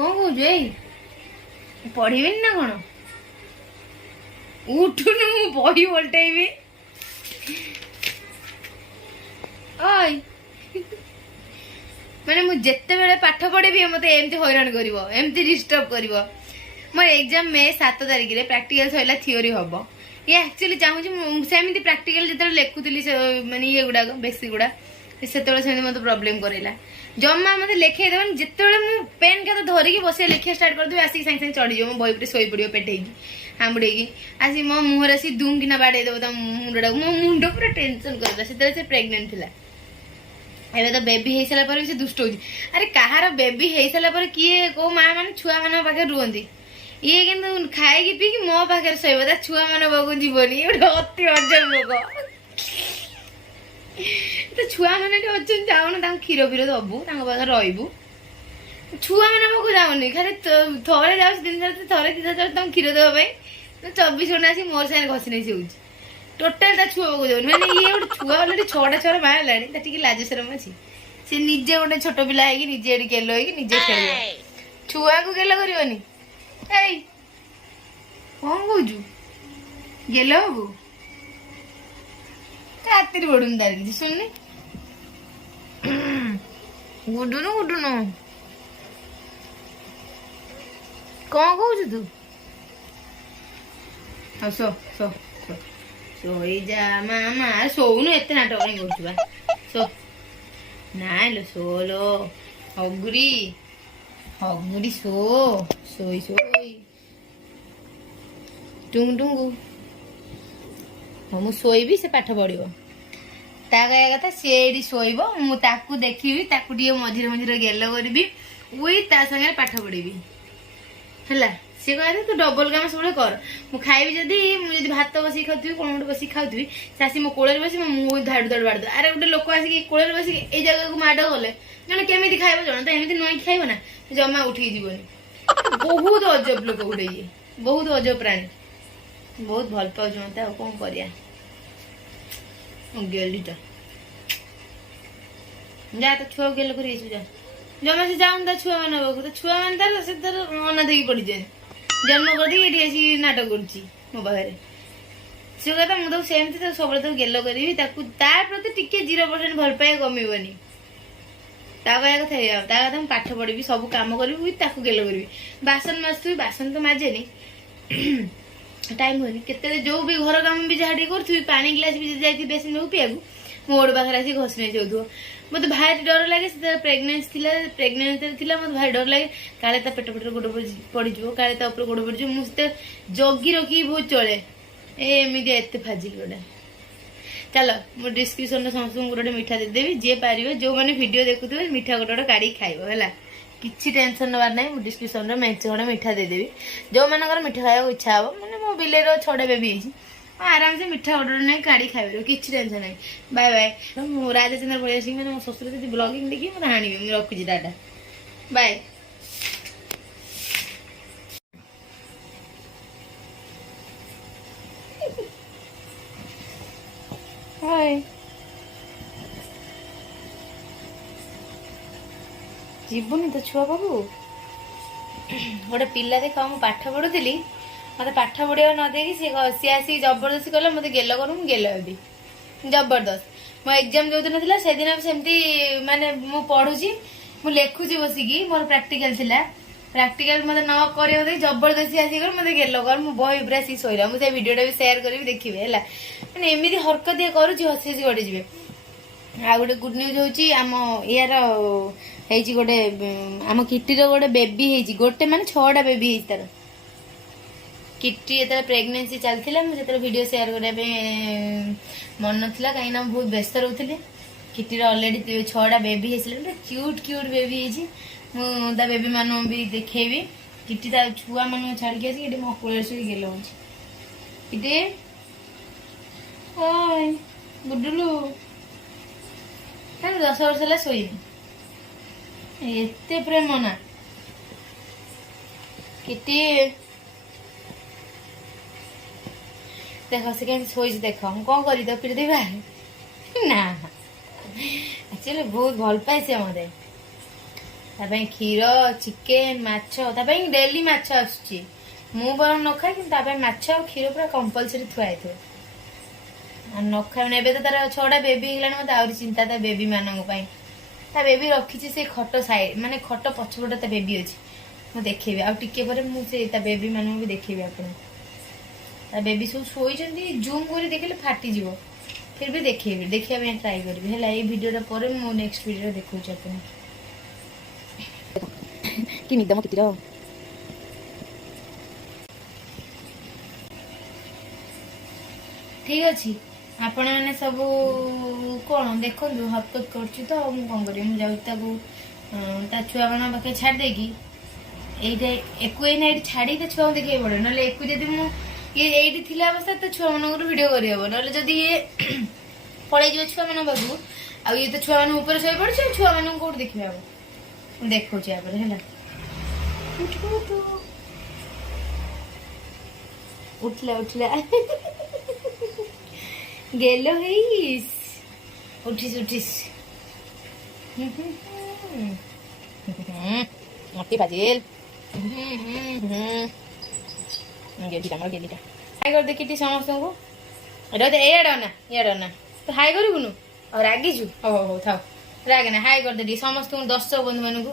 कौन कौन पढ़ी ना कौन उठुनु बही पलटेबी माने मु जेते बेले पाठ पढ़ेबी मते एमती हैरान करिवो एमती डिस्टर्ब करिवो मोर एग्जाम मे 7 तारिख रे प्रैक्टिकल सइला थ्योरी हबो ये एक्चुअली चाहू सेमती प्रैक्टिकल जते लेखुतली माने ये गुडा बेसी गुडा सेते सेमती मते प्रॉब्लम करेला जम्मा मते लेखे देबन जेते बेले मु पेन के धरि के बसे लेखे स्टार्ट कर देबे आसी संग संग चढ़ी जो मो बही पे सोई पड़ियो पेटेगी हामुड़ेगी आसी मो मुहर आसी दुंगिना बाडे देबो त मुंडडा मो मुंड पूरा टेंशन करला सेते से प्रेग्नेंट थिला एबे तो बेबी हे साला पर से दुष्ट होजी अरे कहार बेबी हे साला पर किए को मां माने छुआ माने पाखे रुहंदी ये किंतु खाए की पी की मो पाखे सोइबो ता छुआ माने बगु जीवनी एटा अति अजब लोग तो छुआ माने जे अछन जाउन ता खीरो बिरो दबु तांग पाखे रहिबु छुआ माने बगु जाउनी खाली थोरे जाउ दिन थोरे दिन ता खीरो देबा भाई 24 घंटा से मोर साने घसी नै सेउची टोटल ता छुआ को जोन माने ये गोटे छुआ ऑलरेडी 6टा छुआ मार लानी ता टिके लाज शरम अछि से निजे गोटे छोट पिला है कि निजे एडी केलो है कि निजे खेलियो छुआ को केलो करियोनी एई कोन बुझू गेलो बु कातिर बडुन दार कि सुननी गुडुनु कोन कहू तू सो सोई जा मामा सोनु एते नाटक नहीं करछु बा सो नाइ लो सोलो हगुरी सोई टुंगु हम सोईबी से पाठ पढ़िबो ता कहया कथा से एडी सोईबो मु ताकू देखिबी ताकू दिए मझिरे मझिरे गेलो करबी ओई ता संगे पाठ पढ़िबी हला से कहते तू डबल काम सब कर मु खाइबी जदी भात बसी खाउथबी कोन गोटे बसी खाउथबी सासी मो कोळे बसी मो मुंह धाड़ धाड़ बाड़ अरे गोटे लोक आसी कोळे बसी ए जगह को माड गले जने केमिति खाइबो जने त एमिति नई खाइबो ना जमा उठी जीवनी बहुत अजब लोक गुडे ये बहुत अजब प्राणी बहुत भल पाउ जमता कोन करिया गेली त जा त छुआ गेल करी जा जमा से जाउन त छुआ मन बको त छुआ मन त से तर मना देई पड़ी जाय जन्म कर दी एठी आसी नाटक करची मो बाहरे से कहता मु तो सेमती तो सब तो गेलो करी ताकू ता प्रति टिके 0% भल पाए कमीबनी ता कहया कथा या ता कथा पाठ पढ़ी सब काम करी ताकू गेलो करी बासन मास्तु बासन तो माजेनी टाइम होनी केते जो भी घर काम भी जाडी करथु पानी गिलास भी जाई बेसिन में पियागु मोड़ बाहर आसी घसने जाउथु मत भारी डर लगे से प्रेग्नेंट थिला मत भारी डर लगे काले ता पेट गोड़ पड़ी जो काले ता ऊपर गोड़ पड़ी जो मुझते जगी रखी बहुत चले एमिति एते फाजिल गोडा चलो मो डिस्क्रिप्शन में समस्त गोटे मीठा दे देबी जे पारिबे जो माने वीडियो देखुथबे मीठा गोटे काढी खाइबो हला किछि टेंशन नबार नै मो डिस्क्रिप्शन में मेंच गोटे मीठा दे देबी जो मानकर मीठा खाइबो इच्छा हो माने मो बिलेरो 6 बेबी हिची आराम से मीठा ऑर्डर नहीं काढ़ी खाइबे किछि टेंशन नहीं बाय बाय मो राजचंद्र बड़िया सिंह मैंने मो ससुर से ब्लॉगिंग देखी मत हानी मैं रखुजी टाटा बाय हाय जीवनी तो छुआ बाबू गोटे पिला देख मु पाठ पढ़ुली मत पाठ पढ़िया न देखी सी आसी जबरदस्ती कले मत गेल करू गेल भी जबरदस्त मो एग्जाम जो दिन था से दिन सेमती माने मु पढ़ुची मु लेखुची बसिकी मोर प्रैक्टिकल थिला प्रैक्टिकल मत न करियो दे जबरदस्ती आसी कर मत गेल कर मु बही पूरा सी सोइला मु से वीडियोटा भी शेयर करबी देखिबे हला माने एमिति हरकत करूची हसी हसी गडी जिवे आ गोटे गुड न्यूज होची आम यार हेची गोटे आम किट्टीर गोटे बेबी हेची गोटे माने 6टा बेबी हेची तार किट्टी ये प्रेगनेंसी चलता मुझे वीडियो शेयर करने मन नाला कहीं बहुत व्यस्त रोली किट्टीर ऑलरेडी 6टा बेबी है क्यूट बेबी है बेबी मान भी देखेबी किट्टी ता छुआ मान छाड़ी आसी मो को गेल किटे गुडुलू 10 वर्ष है शोनी एते प्रेम ना किट्टी देख से कहीं शोज देख हम कौन करी तो फिर देवा ना एक्चुअली बहुत भल पाए से मते क्षीर चिकेन माछ डेली माछ आसुची मु बर न खाए कि माछ और क्षीर पूरा कंपलसरी थुआई थे न खाए तो तार 6टा बेबी होगा मत आहरी चिंता ता बेबी मानक ता बेबी रखी से खट साइड माने खट पछपटे ता बेबी अच्छी मुझे देखेबी आ टिके पर मुझे बेबी मान भी देखेबी आपन ता बेबी सब शोई जूम कर देखले फाटी जीवो फिर भी देखेबी देखिया ट्राई करबी हैला ए वीडियोटा पर मु नेक्स्ट वीडियो देखौछ आपन कि निद मत किरो ठीक अच्छी आपण मैंने सब कौन देखु हरकत कर तो मुझे कौन कर छुआ मान पाखे छाड़ देकी ये छाड़ी तो छुआ देखे पड़े ना एक जब ये थी अवस्था तो छुआ मान भिड करहब ना जदि ये पड़े छुआ मान पाक आ ये तो छुआ मान शो पड़े छुआ मान कौट देखा देखा है उठला उठला गेलो हेइस उठिस उठिस मती बाजिल गेलीटा मर गेलीटा हाय कर देखिटी समस्त को रे एड़ा ना तो हाय करिबुनु और रागी छु हो हो थाओ राग ना हाय कर देटी समस्त को दर्शक बंधु मानू को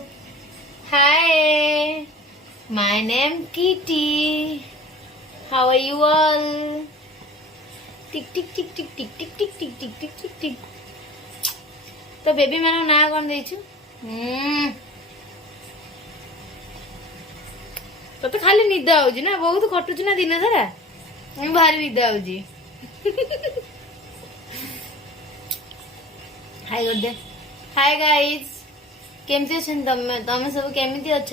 hi my name Kitty how are you all tick tick tick tick tick tick tick tick tick tick tick tick तो बेबी मान ना कौन देछु तो खाली निद आउजी ना बहुत खटुच ना दिन सारा भारी निद आउजी हाय कर दे हाय गाइस केमती अछन तमे तमे सब केमती अछ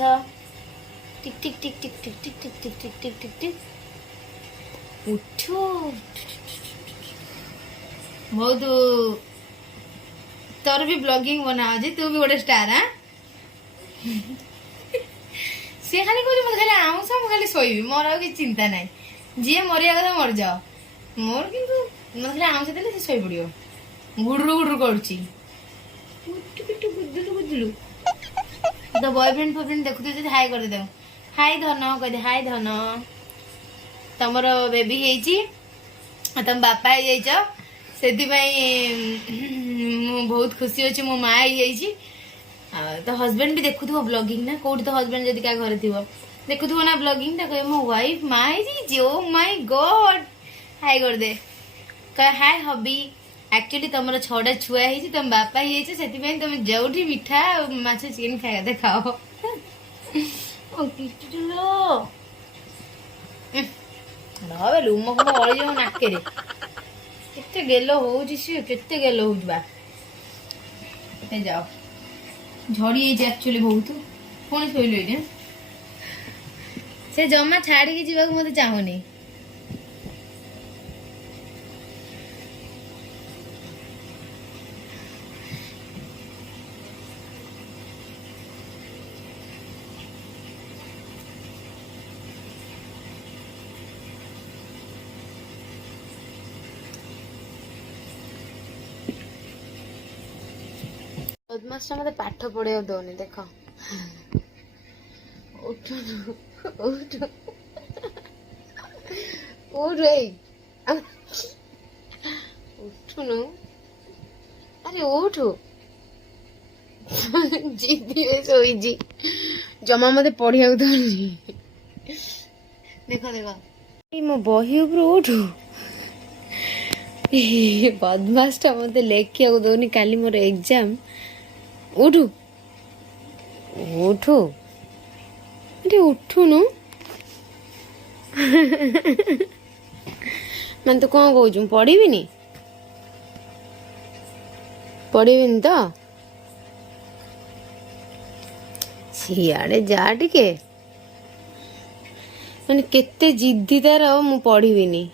टिक tick tick tick tick tick tick tick tick tick tick टिक उठो बहुत तोर भी ब्लॉगिंग बनाओ जी तू भी गोटे स्टार हाँ सी खाली कह मत खाली आऊस मुझे खाली शोबी मोर आ चिंता ना जी मरिया कथा मर जाओ मोर किंतु मत खाली आऊस देले से शोई पड़ियो गुडुरु गुडुरु करूची गुदुलु गुदुलु तो बॉयफ्रेंड फॉयफ्रेंड देखु तो हाय कर दे हाय धन कह दे हाय धन तमर बेबी हेची तुम बापा हे जाइछ से बहुत खुशी अच्छे मो माँ आई तो हस्बैंड भी देखु ब्लॉगिंग ना कौट तो हस्बैंड जब क्या घर थी देखु ना ब्लॉगिंग तो कहे मो वाइफ माँ आई ओ माय गॉड हाय कर दे कह हाय हबी एक्चुअली तुम 6टा छुआ है तुम बापा ही से तुम जो मिठा माछ चिकेन खाया दे खाओ लुम को अड़ी जाओ नाके केते गेलो होउची सी केते गेलो होउची बा ते जाओ झड़ी एक्चुअली बहुत पुणी शोल से जमा छाड़ी जीवा मत चाहूनी बदमाशा मत पाठ पढ़ा दौनी देख उठु उठु उठुनु अरे उठु जीदी सोई जमा मत पढ़िया दौनी देख देख मो बही उपर उठु बदमाशा मत लेखिया दौनी काली मोर एग्जाम उठु उठु अरे उठुनु मैं तो कौन कहूँ पढ़ीबिनी तो सियाड़े जा टिके माने केते जिद्दी तार मु पढ़ीबिनी